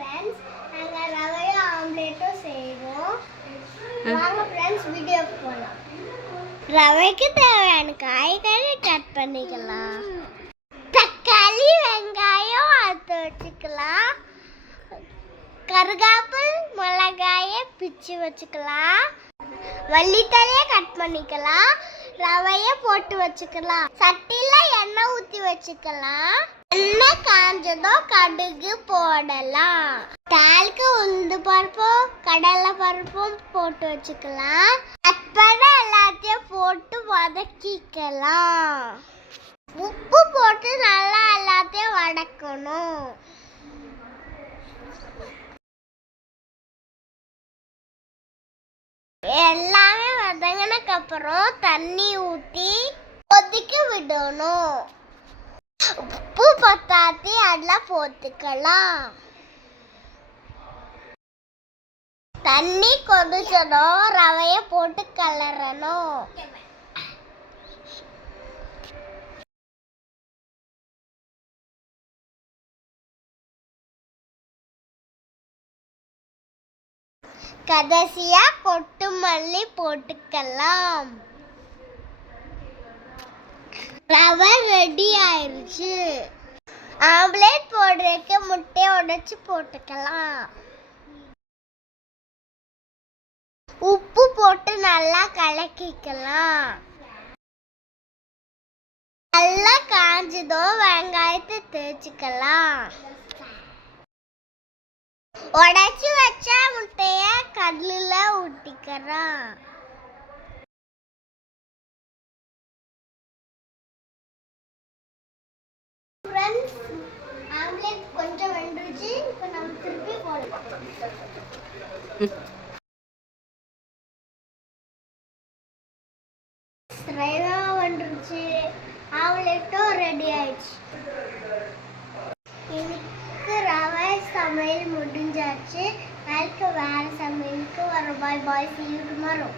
Friends, நாங்க ரவையும் ஆம்லேட்டும் செய்வோம். வாங்க ஃப்ரெண்ட்ஸ் வீடியோக்கு போலாம். ரவைக்கு தேவையான காய்கறி கட் பண்ணிக்கலாம். தக்காளி வெங்காயம் அறுத்து வச்சுக்கலாம். கருகாப்பில் மிளகாயை பிச்சு வச்சுக்கலாம். வள்ளித்தலையை கட் பண்ணிக்கலாம். ரவையை போட்டு வச்சுக்கலாம். சட்டியில் எண்ணெய் ஊற்றி வச்சுக்கலாம். எண்ணெய் காஞ்சதும் கடுகு போடலாம். தாளுக்கு உளுந்து பருப்பும் கடலை பருப்பும் போட்டு வச்சுக்கலாம். அப்பறம் எல்லாத்தையும் போட்டு வதக்கிக்கலாம். உப்பு போட்டு நல்லா எல்லாத்தையும் வதக்கணும். எல்லாமே வதங்கினதுக்கு அப்புறம் தண்ணி ஊற்றி கொதிக்க விடணும். உப்பு பத்தாத்தி அதெல்லாம் போட்டுக்கலாம். தண்ணி கொதிச்சதும் ரவையை போட்டு கலரணும். கடைசியா கொத்தமல்லி போட்டுக்கலாம். ரவை ரெடி ஆயிருச்சு. ஆம்லேட் போடுறதுக்கு முட்டையை உடைச்சு போட்டுக்கலாம். உப்பு போட்டு நல்லா கலக்கிக்கலாம். நல்லா காஞ்சதும் வெங்காயத்தை தேய்ச்சிக்கலாம். உடைச்சு வச்ச முட்டைய கடலில் ஊட்டிக்கிறோம். ஆம்லேட் கொஞ்சம் வெந்துருச்சு. இப்போ நம்ம திருப்பி போடலாம். ரவை வந்துருச்சு. ஆம்லேட்டும் ரெடி ஆயிடுச்சு. இன்னைக்கு ரவை சமையல் முடிஞ்சாச்சு. நாளைக்கு வேற சமையலுக்கு வரும். பாய் பாய். See you tomorrow.